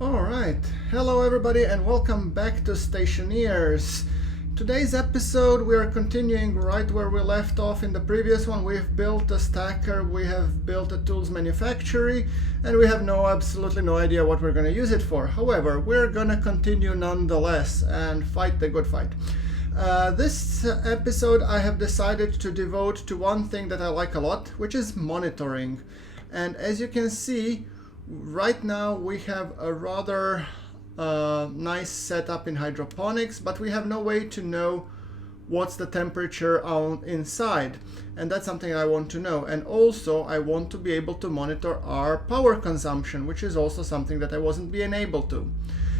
Alright, hello everybody and welcome back to Stationeers. Today's episode we are continuing right where we left off in the previous one. We've built a stacker, we have built a tools manufactory, and we have absolutely no idea what we're going to use it for. However, we're going to continue nonetheless and fight the good fight. This episode I have decided to devote to one thing that I like a lot, which is monitoring. And as you can see, right now we have a rather nice setup in hydroponics, but we have no way to know what's the temperature out inside, and that's something I want to know. And also I want to be able to monitor our power consumption, which is also something that I wasn't being able to.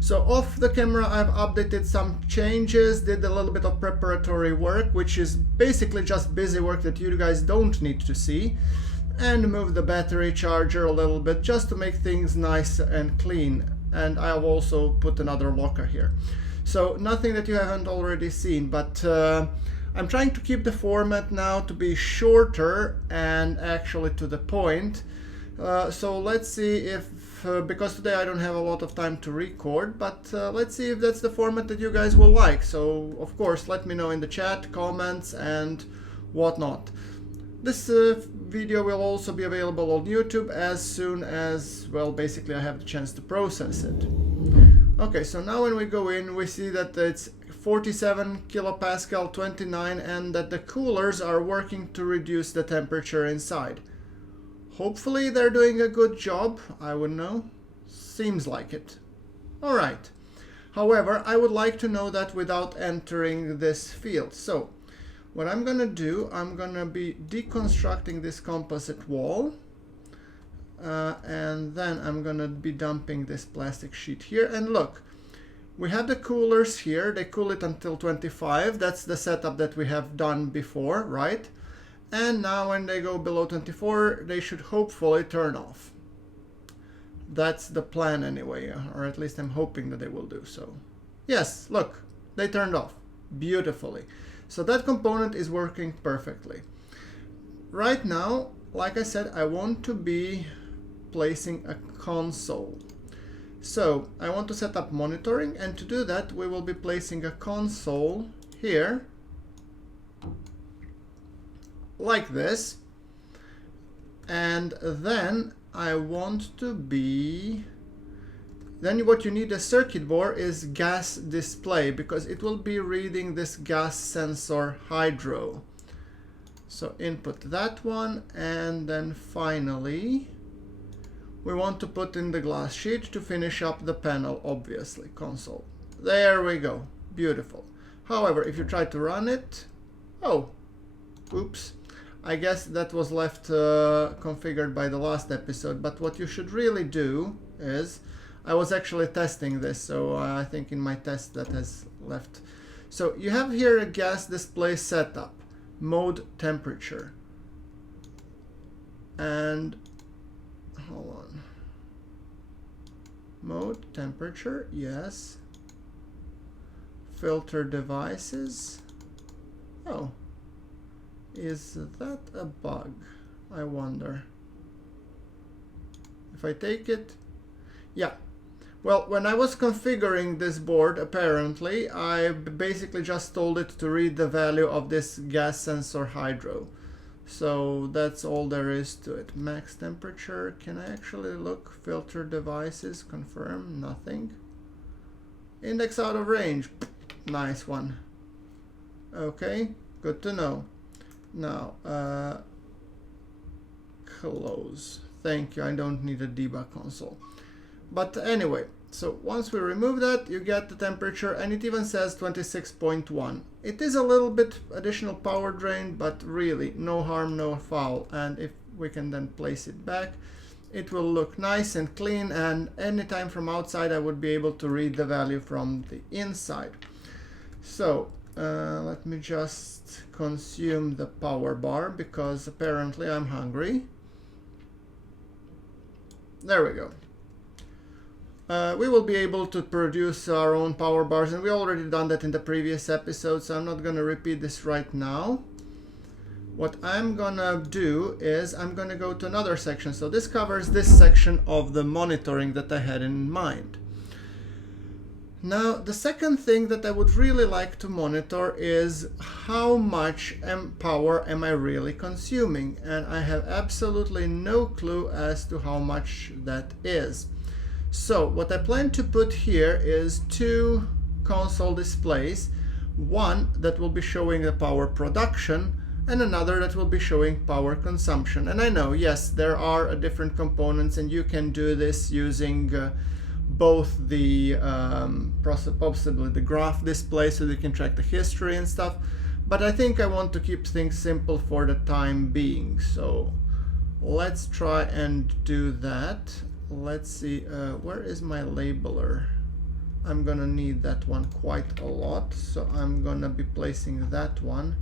So off the camera I've updated some changes, did a little bit of preparatory work, which is basically just busy work that you guys don't need to see, and move the battery charger a little bit just to make things nice and clean. And I've also put another locker here. So nothing that you haven't already seen, but I'm trying to keep the format now to be shorter and actually to the point. So let's see if, because today I don't have a lot of time to record, but let's see if that's the format that you guys will like. So of course let me know in the chat, comments and whatnot. This video will also be available on YouTube as soon as, well, basically I have the chance to process it. Okay, so now when we go in, we see that it's 47 kilopascal, 29, and that the coolers are working to reduce the temperature inside. Hopefully they're doing a good job. I wouldn't know. Seems like it. Alright. However, I would like to know that without entering this field. So what I'm gonna do, I'm gonna be deconstructing this composite wall, and then I'm gonna be dumping this plastic sheet here. And look, we have the coolers here, they cool it until 25, that's the setup that we have done before, right? And now when they go below 24, they should hopefully turn off. That's the plan anyway, or at least I'm hoping that they will do so. Yes, look, they turned off beautifully. So that component is working perfectly. Right now, like I said, I want to be placing a console. So I want to set up monitoring, and to do that we will be placing a console here, like this. And then I want to be... Then what you need a circuit board is gas display, because it will be reading this gas sensor hydro. So input that one, and then finally we want to put in the glass sheet to finish up the panel, obviously, console. There we go, beautiful. However, if you try to run it, oh, oops. I guess that was left configured by the last episode, but what you should really do is, I was actually testing this, so I think in my test that has left. So you have here a gas display setup, mode temperature. And hold on. Mode temperature, yes. Filter devices. Oh, is that a bug? I wonder. If I take it, yeah. Well, when I was configuring this board, apparently, I basically just told it to read the value of this gas sensor hydro. So that's all there is to it. Max temperature, can I actually look? Filter devices, confirm, nothing. Index out of range, nice one. Okay, good to know. Now, close. Thank you, I don't need a debug console. But anyway, so once we remove that, you get the temperature, and it even says 26.1. It is a little bit additional power drain, but really no harm, no foul. And if we can then place it back, it will look nice and clean, and anytime from outside I would be able to read the value from the inside. So let me just consume the power bar, because apparently I'm hungry. There we go. We will be able to produce our own power bars, and we already done that in the previous episode, so I'm not going to repeat this right now. What I'm gonna do is I'm gonna go to another section. So this covers this section of the monitoring that I had in mind. Now, the second thing that I would really like to monitor is how much power am I really consuming, and I have absolutely no clue as to how much that is. So what I plan to put here is 2 console displays, one that will be showing the power production and another that will be showing power consumption. And I know, yes, there are different components and you can do this using both the possibly the graph display so you can track the history and stuff, but I think I want to keep things simple for the time being. So let's try and do that. Let's see, where is my labeler? I'm gonna need that one quite a lot, so I'm gonna be placing that one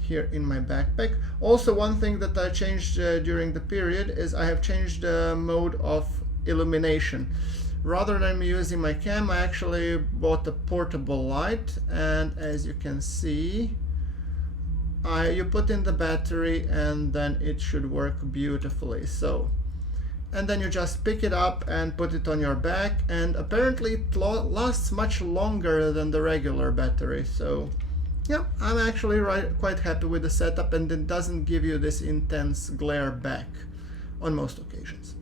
here in my backpack. Also, one thing that I changed during the period is I have changed the mode of illumination. Rather than using my cam, I actually bought a portable light, and as you can see, you put in the battery and then it should work beautifully. So, and then you just pick it up and put it on your back, and apparently it lasts much longer than the regular battery. So yeah, I'm actually quite happy with the setup, and it doesn't give you this intense glare back on most occasions.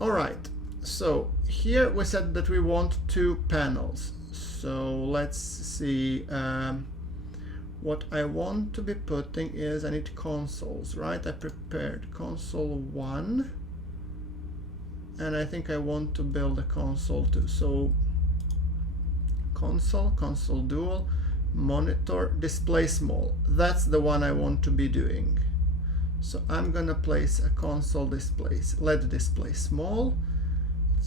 All right. So here we said that we want 2 panels. So let's see. What I want to be putting is I need consoles, right? I prepared console 1, and I think I want to build a console 2. So console dual, monitor, display small. That's the one I want to be doing. So I'm gonna place a console displays, LED display small,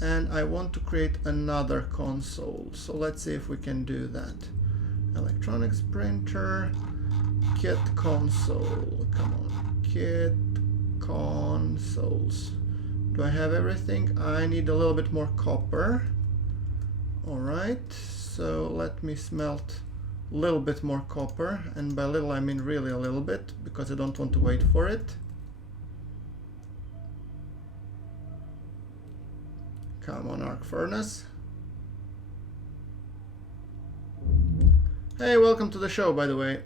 and I want to create another console. So let's see if we can do that. Electronics printer, kit console. Come on, kit consoles. Do I have everything? I need a little bit more copper. All right, so let me smelt a little bit more copper, and by little I mean really a little bit, because I don't want to wait for it. Come on, arc furnace. Hey, welcome to the show, by the way.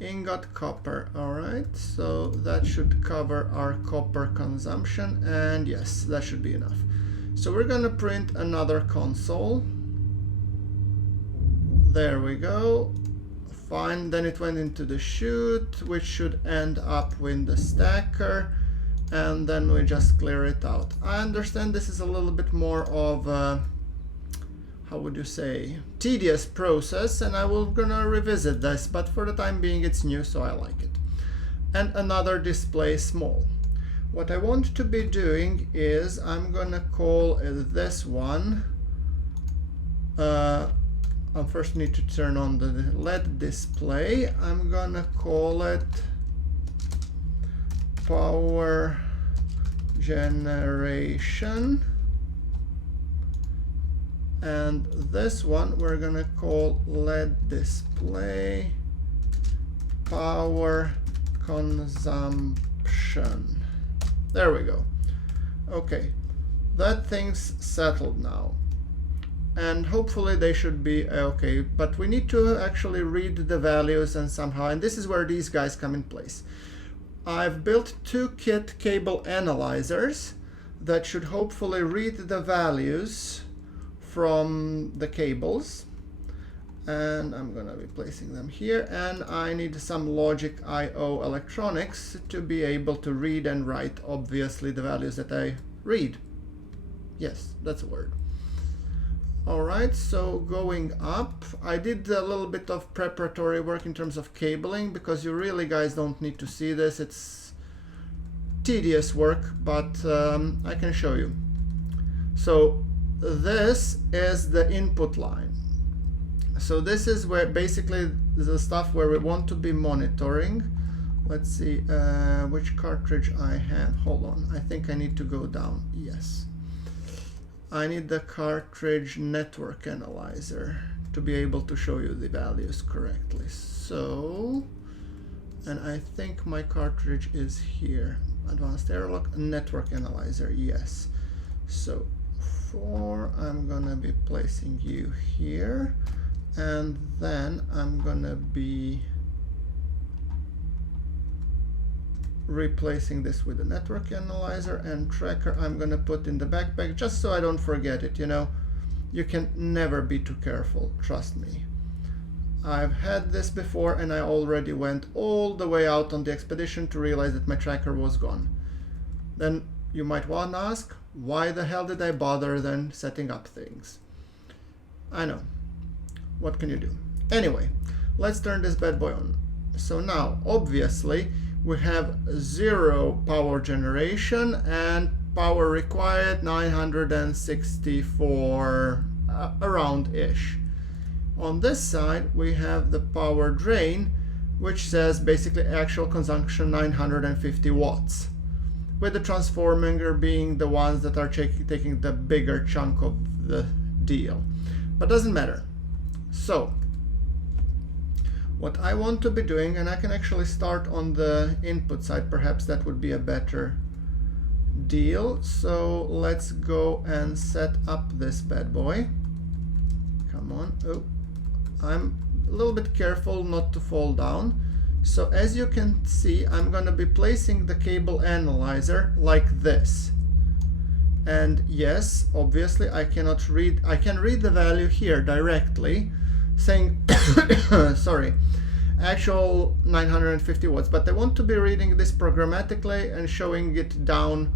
Ingot copper. All right, so that should cover our copper consumption, and yes, that should be enough. So we're gonna print another console. There we go. Fine, then it went into the chute, which should end up with the stacker, and then we just clear it out. I understand this is a little bit more of a, how would you say, tedious process, and I will gonna revisit this, but for the time being it's new, so I like it. And another display small. What I want to be doing is I'm gonna call this one, I first need to turn on the LED display. I'm gonna call it power generation, and this one we're gonna call LED display power consumption. There we go. Okay, that thing's settled now, and hopefully they should be okay, but we need to actually read the values and somehow, and this is where these guys come in place. I've built 2 kit cable analyzers that should hopefully read the values from the cables, and I'm gonna be placing them here, and I need some logic IO electronics to be able to read and write, obviously, the values that I read. Yes, that's a word. Alright, so going up, I did a little bit of preparatory work in terms of cabling, because you really guys don't need to see this. It's tedious work, but I can show you. So this is the input line. So this is where basically the stuff where we want to be monitoring. Let's see which cartridge I have. Hold on, I think I need to go down. Yes. I need the cartridge network analyzer to be able to show you the values correctly. So, and I think my cartridge is here. Advanced Airlock Network Analyzer, yes. So I'm gonna be placing you here, and then I'm gonna be replacing this with a network analyzer, and tracker I'm gonna put in the backpack just so I don't forget it. You know, you can never be too careful, trust me. I've had this before and I already went all the way out on the expedition to realize that my tracker was gone. Then you might want to ask, why the hell did I bother then setting up things? I know. What can you do? Anyway, let's turn this bad boy on. So now, obviously, we have 0 power generation and power required 964 around-ish. On this side, we have the power drain, which says basically actual consumption 950 watts. With the transformer being the ones that are taking the bigger chunk of the deal. But doesn't matter. So, what I want to be doing, and I can actually start on the input side, perhaps that would be a better deal. So let's go and set up this bad boy. Come on. Oh, I'm a little bit careful not to fall down. So as you can see, I'm going to be placing the cable analyzer like this. And yes, obviously I can read the value here directly, saying, sorry, actual 950 watts, but I want to be reading this programmatically and showing it down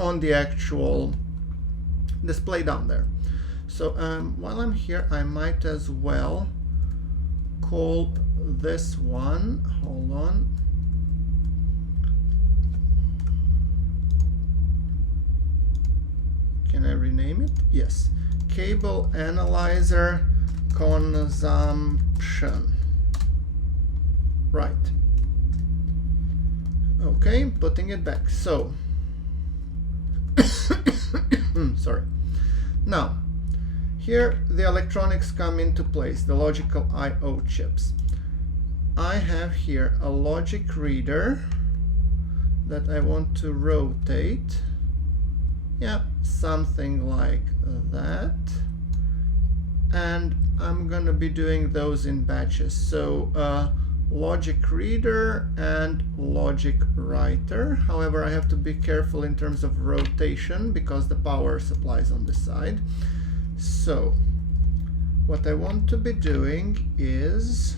on the actual display down there. So while I'm here, I might as well call this one, hold on, can I rename it? Yes, cable analyzer consumption. Right. Okay, putting it back. So, sorry. Now, here the electronics come into place, the logical I/O chips. I have here a logic reader that I want to rotate. Yeah, something like that. And I'm gonna be doing those in batches. So logic reader and logic writer. However, I have to be careful in terms of rotation because the power supply is on this side. So what I want to be doing is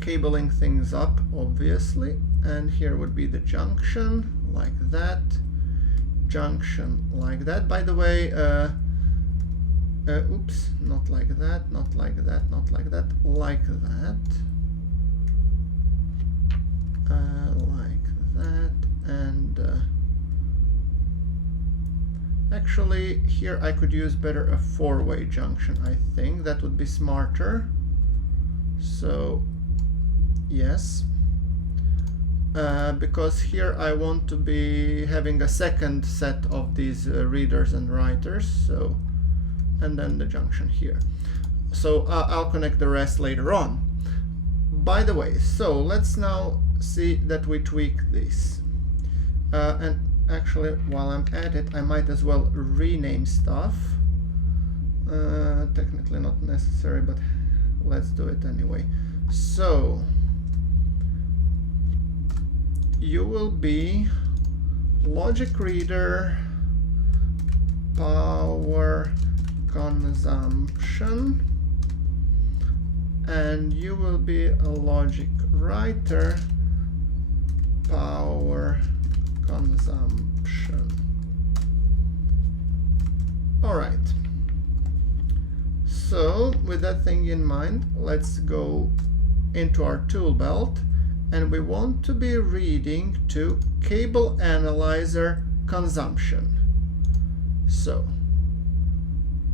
cabling things up, obviously, and here would be the junction like that, junction like that. By the way, oops, not like that, not like that, not like that, like that, like that, and actually here I could use better a 4-way junction. I think that would be smarter. So yes, because here I want to be having a second set of these readers and writers. So, and then the junction here. So I'll connect the rest later on. By the way, so let's now see that we tweak this. And actually, while I'm at it, I might as well rename stuff. Technically not necessary, but let's do it anyway. So you will be logic reader power consumption, and you will be a logic writer power consumption. All right. So with that thing in mind, let's go into our tool belt, and we want to be reading to cable analyzer consumption. So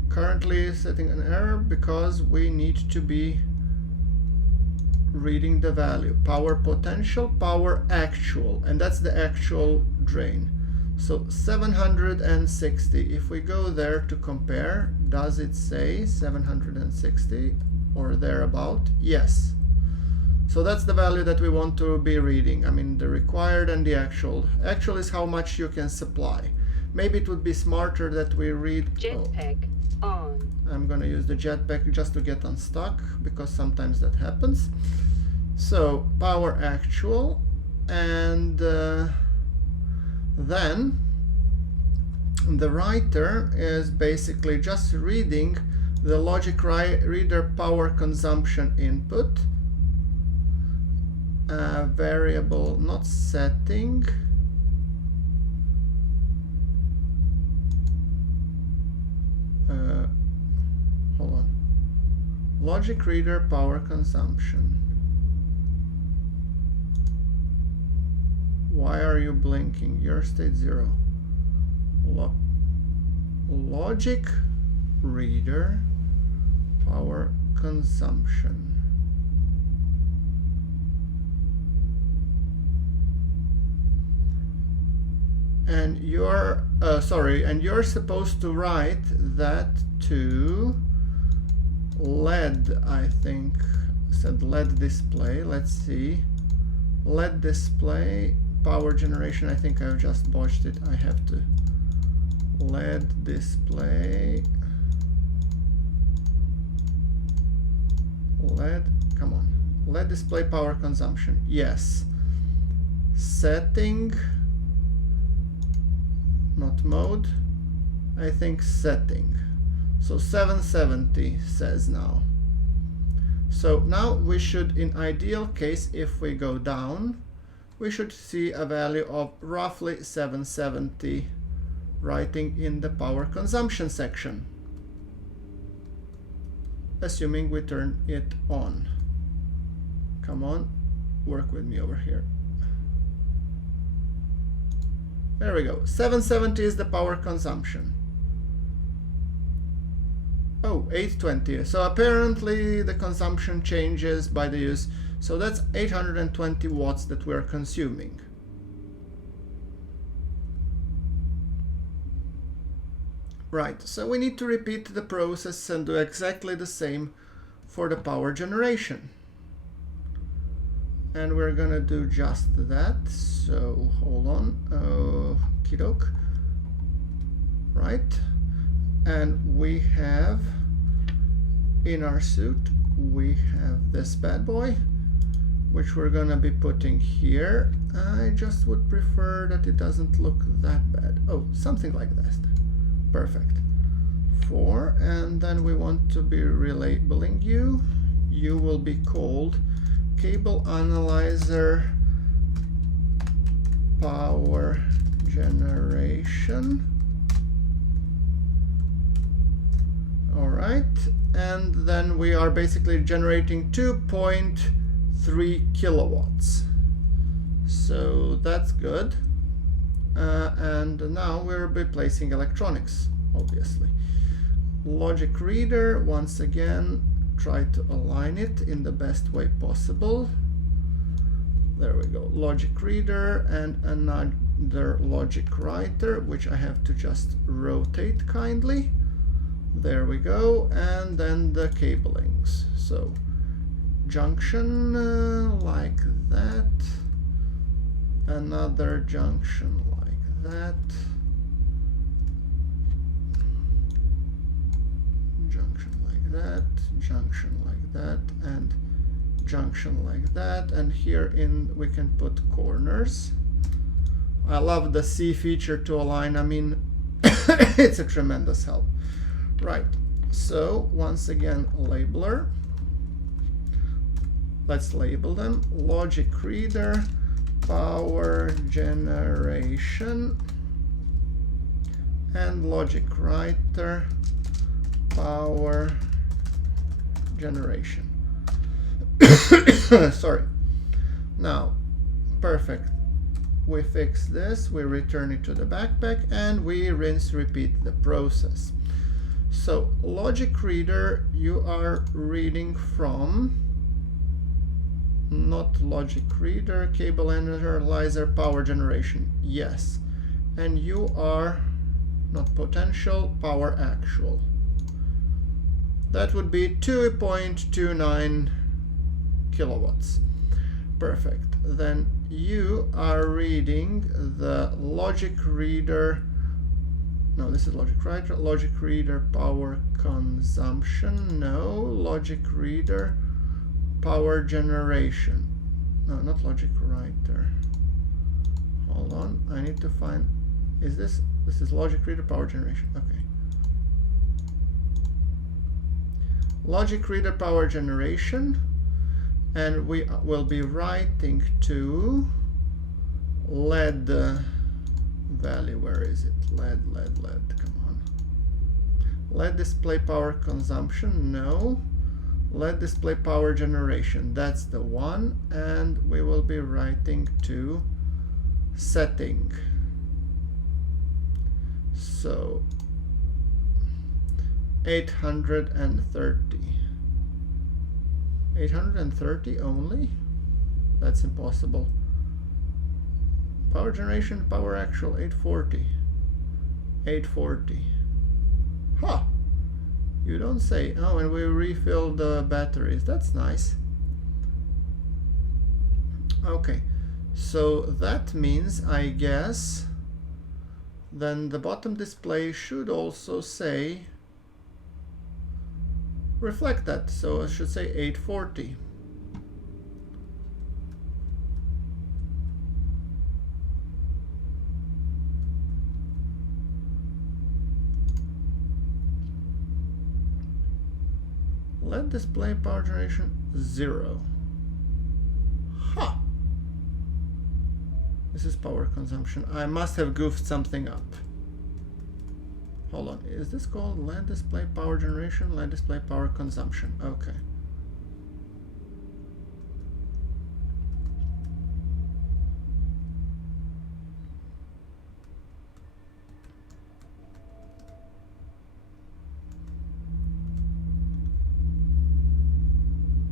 currently setting an error because we need to be reading the value, power potential, power actual, and that's the actual drain. So 760. If we go there to compare, does it say 760 or thereabout? Yes. So that's the value that we want to be reading. I mean, the required and the actual. Actual is how much you can supply. Maybe it would be smarter that we read... Jetpack on. I'm gonna use the jetpack just to get unstuck, because sometimes that happens. So, power actual, and then the writer is basically just reading the logic reader power consumption input. Variable, not setting. Hold on. Logic reader power consumption. Why are you blinking? Your state 0. Logic reader power consumption. And you're and you're supposed to write that to LED, I think. Said LED display. Let's see. LED display power generation. I think I've just botched it. I have to LED display. LED, come on. LED display power consumption. Yes. Setting. Not mode, I think setting. So 770 says now. So now we should, in ideal case, if we go down, we should see a value of roughly 770 writing in the power consumption section, assuming we turn it on. Come on, work with me over here. There we go. 770 is the power consumption. Oh, 820. So apparently the consumption changes by the use. So that's 820 watts that we're consuming. Right, so we need to repeat the process and do exactly the same for the power generation. And we're gonna do just that. So hold on, okie doke. Right, and we have in our suit, we have this bad boy, which we're gonna be putting here. I just would prefer that it doesn't look that bad. Oh, something like that. Perfect. 4, and then we want to be relabeling you. You will be called Cable Analyzer Power Generation. All right, and then we are basically generating 2.3 kilowatts. So that's good. And now we're replacing electronics, obviously. Logic reader, once again, try to align it in the best way possible. There we go. Logic reader and another logic writer, which I have to just rotate kindly. There we go. And then the cablings. So junction like that. Another junction like that. Junction like that. Junction like that. And junction like that. And here we can put corners. I love the C feature to align. I mean, it's a tremendous help. Right. So once again, labeler. Let's label them. Logic reader, power generation, and logic writer, power generation. Sorry. Now, perfect. We fix this, we return it to the backpack, and we rinse repeat the process. So, logic reader, you are reading from, not logic reader, cable analyzer, power generation. Yes. and you are not potential, power actual. That would be 2.29 kilowatts. Perfect. Then you are reading the logic reader. No, this is logic writer. Logic reader power consumption. No, logic reader power generation. No, not logic writer. Hold on, I need to find. Is this is logic reader power generation? Okay. Logic reader power generation, and we will be writing to LED value. Where is it? LED. Come on. LED display power consumption. No. LED display power generation. That's the one, and we will be writing to setting. So 830. 830 only? That's impossible. Power generation, power actual, 840. 840. Huh. You don't say. Oh, and we refill the batteries. That's nice. Okay. So that means, I guess, then the bottom display should also say, reflect that. So it should say 840. LED display power generation 0. Huh. This is power consumption. I must have goofed something up. Hold on. Is this called LED display power generation? LED display power consumption. Okay.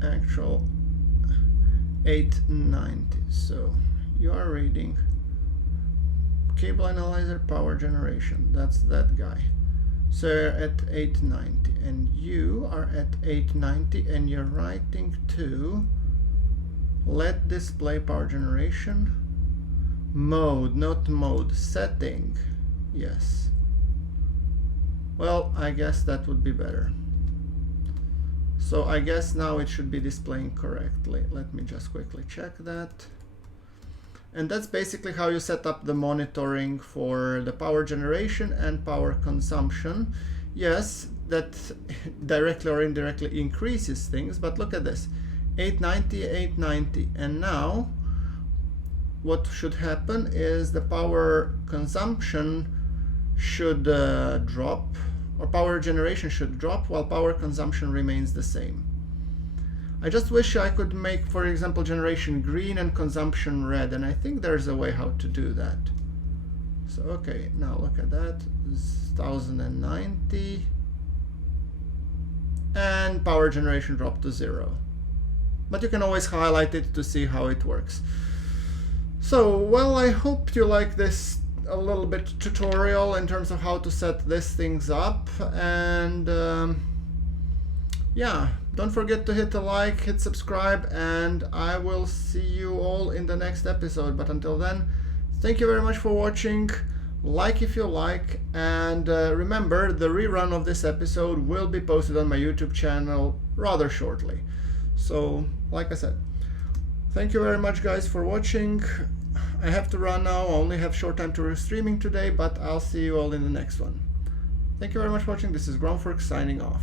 Actual 890. So you are reading cable analyzer power generation. That's that guy. So you're at 890, and you are at 890, and you're writing to LED display power generation mode, not mode, setting. Yes. Well, I guess that would be better. So I guess now it should be displaying correctly. Let me just quickly check that. And that's basically how you set up the monitoring for the power generation and power consumption. Yes, that directly or indirectly increases things, but look at this. 890, 890. And now what should happen is the power consumption should drop, or power generation should drop, while power consumption remains the same. I just wish I could make, for example, generation green and consumption red, and I think there's a way how to do that. So okay, now look at that, 1090, and power generation dropped to 0. But you can always highlight it to see how it works. So, well, I hope you like this a little bit tutorial in terms of how to set these things up, and yeah, don't forget to hit the like, hit subscribe, and I will see you all in the next episode. But until then, thank you very much for watching. Like if you like, and remember, the rerun of this episode will be posted on my YouTube channel rather shortly. So, like I said, thank you very much guys for watching. I have to run now, I only have short time to streaming today, but I'll see you all in the next one. Thank you very much for watching. This is GrunfWorks signing off.